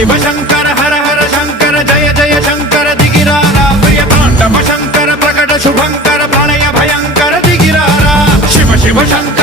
शिव शंकर हर हर शंकर जय जय शंकर दिगिरारा प्रिय तांडव शंकर प्रकट शुभंकर प्रलय भयंकर दिगिरारा शिव शिव शंकर